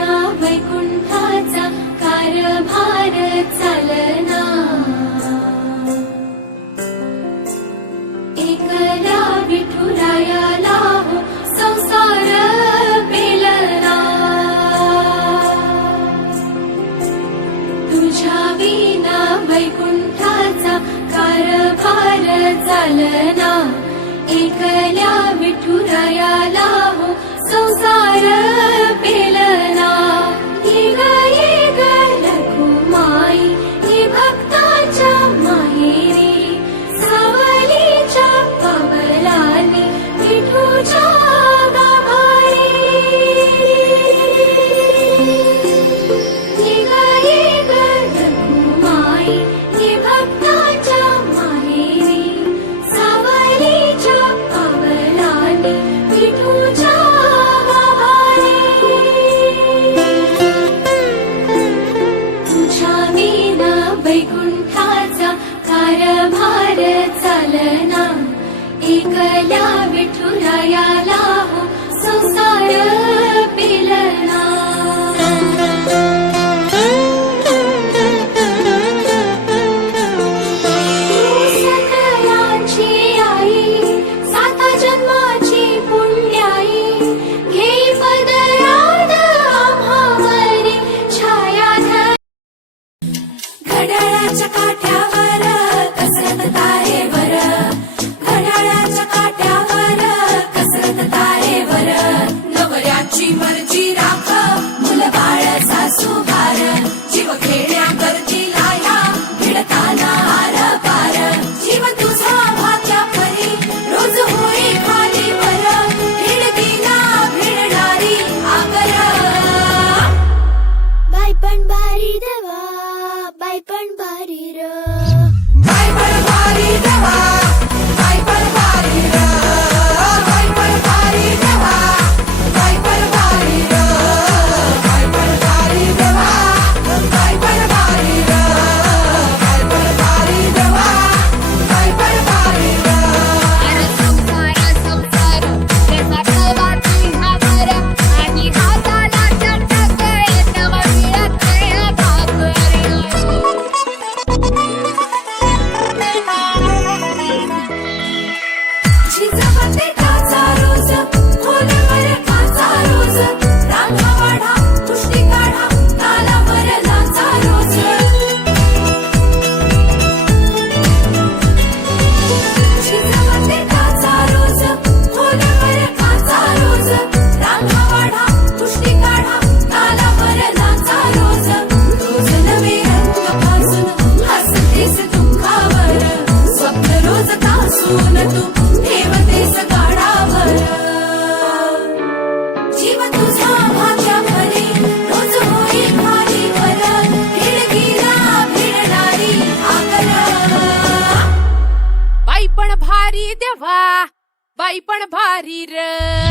वैकुंठाचा कारभार चालना, एकल्या विठुरायाला हो संसार पेलना, तुझ्या विना वैकुंठाचा कारभार चालना, एकल्या विठुरायाला हो संसार पेलना। ये ग रखुमाई हे भक्ताच्या माहेरी, सावलीच्या पावलांनी विठूच्या गाभारी। ये ग रखुमाई हे भक्ताच्या माहेरी, सावलीच्या पावलांनी विठूच्या गाभारी। तुझ्या विना वैकुंठाचा कारभार चालना, एकल्या विठुरायाला हो संसार पेलना। सकलांची आई, साता जन्माची पुण्याई, घे पदरात आम्हावरी छायाधर। घड्याळाच्या काठ्यावर कसरत तारेवर, घड्याळाच्या काठ्यावर कसरत तारेवर। नवऱ्याची मर्जी राख, मुलं बाळ सासू भार, जीव खेळण्याकरती लाया भिडताना आर पार। जीव तुझा भात्या परी रोज होई खाली वर, भिडकीला भिडणारी आगर। बाई पण भारी देवा, बाई पण भारी र, बाई पण भारी देवा, बाई पण भारी र, बाई पण भारी देवा, बाई पण भारी र, बाई पण भारी देवा, बाई पण भारी र, बाई पण भारी देवा, बाई पण भारी र। अरे संसार संसार त्याचा कवाची हावर, आणि हाताला चटक येतव मिळत भाकर। झिजवते काचा रोज, खोलवर काचा रोज, रांगा वाढा कुष्टी काढा तालावर नाचा रोज। झिजवते काचा रोज, खोलवर काचा रोज, रांगा वाढा कुष्टी काढा तालावर नाचा रोज। रोज नवे रंग फासून हसतेस दुःखावर, स्वप्न रोज तासून तू ठेवतेस गाडावर। जीव तुझा भाग्या भरी रोज होई खाली वर, भिडकीला भिडणारी आगर। बाई पण भारी देवा, बाई पण भारी र।